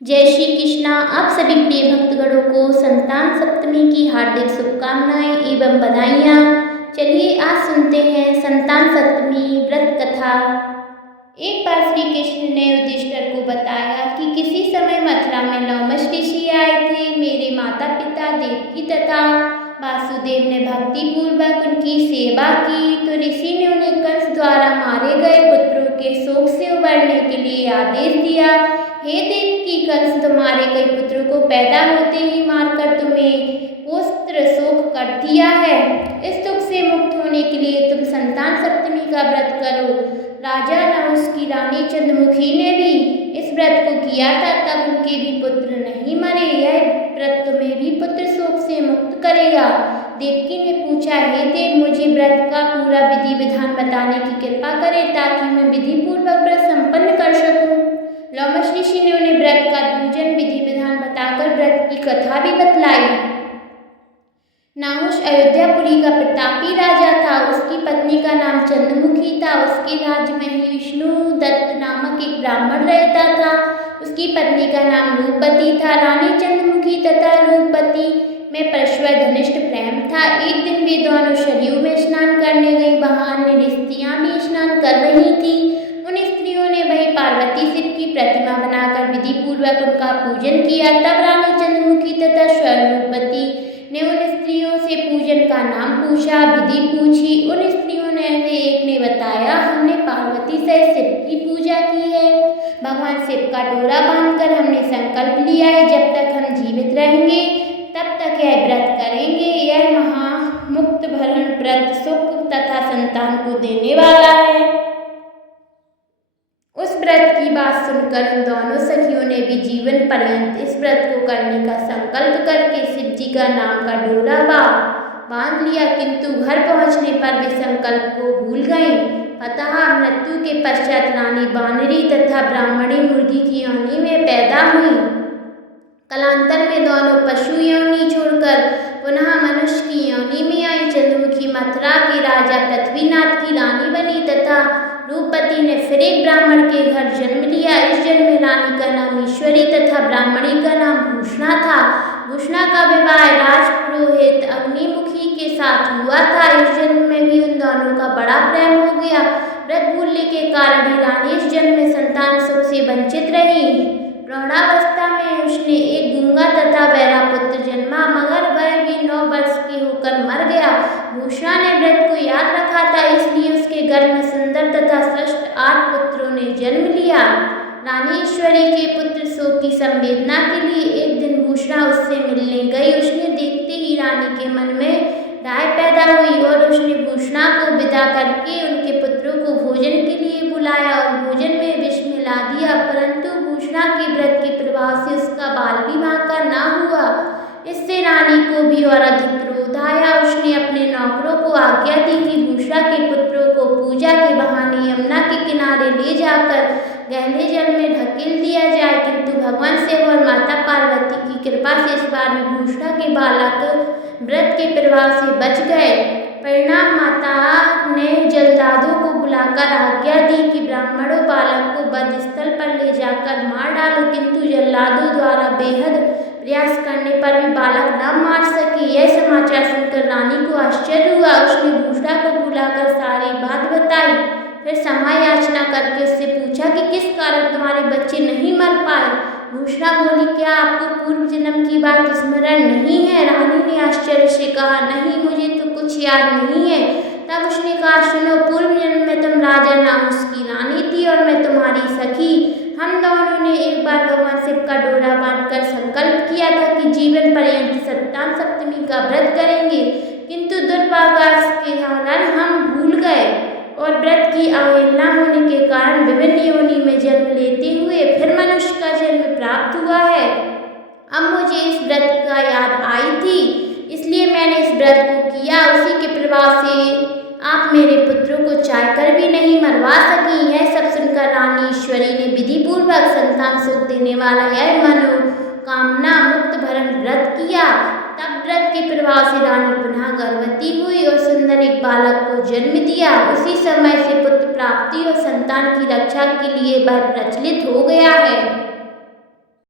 जय श्री कृष्णा। आप सभी प्रिय भक्तगणों को संतान सप्तमी की हार्दिक शुभकामनाएं एवं बधाइयाँ। चलिए आज सुनते हैं संतान सप्तमी व्रत कथा। एक बार श्री कृष्ण ने युधिष्ठिर को बताया कि किसी समय मथुरा में 9 ऋषि आए थे। मेरे माता पिता देवकी तथा वासुदेव ने भक्ति पूर्वक उनकी सेवा की तो ऋषि ने उन्हें कंस द्वारा मारे गए पुत्रों के शोक से उबरने के लिए आदेश दिया। हे देवकी, कंस तुम्हारे कई पुत्रों को पैदा होते ही मारकर तुम्हें पुत्र शोक कर दिया है। इस दुख से मुक्त होने के लिए तुम संतान सप्तमी का व्रत करो। राजा नहुष की रानी चंद्रमुखी ने भी इस व्रत को किया था, तब उनके भी पुत्र नहीं मरे। यह व्रत तुम्हें भी पुत्र शोक से मुक्त करेगा। देवकी ने पूछा, हे देव, मुझे व्रत का पूरा विधि विधान बताने की कृपा करें ताकि मैं विधि पूर्वक व्रत संपन्न कर सकूं। लोमश ऋषि ने उन्हें व्रत का पूजन विधि विधान बताकर व्रत की कथा भी बतलाई। नहुष अयोध्यापुरी का प्रतापी राजा था। उसकी पत्नी का नाम चंद्रमुखी था। उसके राज्य में ही विष्णु दत्त नामक एक ब्राह्मण रहता था। उसकी पत्नी का नाम रूपवती था। रानी चंद्रमुखी तथा रूपवती में परस्पर घनिष्ठ प्रेम था। एक दिन वे दोनों सरयू में स्नान करने गई। वहां अन्य स्त्रियां भी स्नान कर रही थी। उन स्त्रियों ने वही पार्वती शिव की प्रतिमा बनाकर विधि पूर्वक उनका पूजन किया। तब रानी चंद्रमुखी तथा स्वरूपवती ने उन स्त्रियों से पूजन का नाम पूछा, विधि पूछी। उन स्त्रियों ने से एक ने बताया, हमने पार्वती से शिव की पूजा की है। भगवान शिव का डोरा बांधकर हमने संकल्प लिया है, जब तक हम जीवित रहेंगे तब तक यह व्रत करेंगे। यह महामुक्त भरण व्रत सुख तथा संतान को देने वाला है। उस व्रत की बात सुनकर उन दोनों सखियों ने भी जीवन पर्यंत इस व्रत को करने का संकल्प करके शिव जी का नाम का डोरा बांध लिया, किंतु घर पहुंचने पर वे संकल्प को भूल गईं। अतः मृत्यु के पश्चात रानी बानरी तथा ब्राह्मणी मुर्गी की योनि में पैदा हुई। कालांतर में दोनों पशु योनि छोड़कर पुनः मनुष्य की योनि में आई। चंद्रमुखी मथुरा के राजा पृथ्वीनाथ की रानी बनी तथा रूपवती ने फिर एक ब्राह्मण के घर जन्म लिया। इस जन्म में रानी का नाम ईश्वरी तथा ब्राह्मणी का नाम भूषणा था। भूषणा का विवाह राजपुरोहित अग्निमुखी के साथ हुआ था। इस जन्म में भी उन दोनों का बड़ा प्रेम हो गया। व्रत भूलने के कारण ही रानी इस जन्म में संतान सुख से वंचित रही। प्रौढ़ावस्था में उसने एक गूंगा तथा बहरा पुत्र जन्मा, मगर वह भी 9 वर्ष के होकर मर गया। भूषणा ने व्रत को याद रखा था, इसलिए उसके गर्भ में सुंदर तथा श्रेष्ठ 8 पुत्रों ने जन्म लिया। रानी ईश्वरी के पुत्र शोक की संवेदना के लिए एक दिन भूषणा उससे मिलने गई। उसने देखते ही रानी के मन में राय पैदा हुई और उसने भूषणा को विदा करके उनके पुत्रों को भोजन के लिए बुलाया और भोजन में विष मिला दिया, परंतु भूषणा के व्रत के प्रभाव से उसका बाल भी बांका न हुआ। इससे रानी को भी और अधिक क्रोध आया। उसने अपने नौकरों को आज्ञा दी कि भूषणा के पुत्रों को पूजा के बहाने यमुना के किनारे ले जाकर गहरे जल में ढकेल दिया जाए, किंतु भगवान शिव और माता पार्वती की कृपा से इस बार भी भूषणा के बालक व्रत के प्रभाव से बच गए। परिणाम माता ने जलदादू को बुलाकर आज्ञा दी कि ब्राह्मणों बालक को वध स्थल पर ले जाकर मार डालो, किंतु जल्लादू द्वारा बेहद प्रयास करने पर भी बालक न मार सके। यह समाचार सुनकर रानी को आश्चर्य हुआ। उसने भूषणा को बुलाकर सारी बात बताई, फिर क्षमा याचना करके उससे पूछा कि किस कारण तुम्हारे बच्चे नहीं मर पाए। भूषणा बोली, क्या आपको पूर्व जन्म की बात स्मरण नहीं है? रानी ने आश्चर्य से कहा, नहीं, मुझे तो कुछ याद नहीं है। तब उसने कहा, सुनो, पूर्व जन्म में तुम राजा नहुष की रानी थी और मैं तुम्हारी सखी। हम दोनों ने एक बार भगवान शिव का डोरा बांधकर संकल्प किया था कि जीवन पर्यंत संतान सप्तमी का व्रत करेंगे, किंतु दुर्भाग्य के कारण हम भूल गए और व्रत की अवहेलना होने के कारण विभिन्न योनि में जन्म लेते हुए फिर मनुष्य का जन्म प्राप्त हुआ है। अब मुझे इस व्रत का याद आई थी, इसलिए मैंने इस व्रत को किया। उसी के प्रभाव से आप मेरे पुत्रों को चाहकर भी नहीं मरवा सकी। यह सब सुनकर रानी ईश्वरी ने विधि पूर्वक संतान सुख देने वाला यह मनोकामना मुक्त भरण व्रत किया। तब व्रत के प्रभाव से रानी पुनः गर्भवती हुई और सुंदर एक बालक को जन्म दिया। उसी समय से पुत्र प्राप्ति और संतान की रक्षा के लिए वह प्रचलित हो गया है।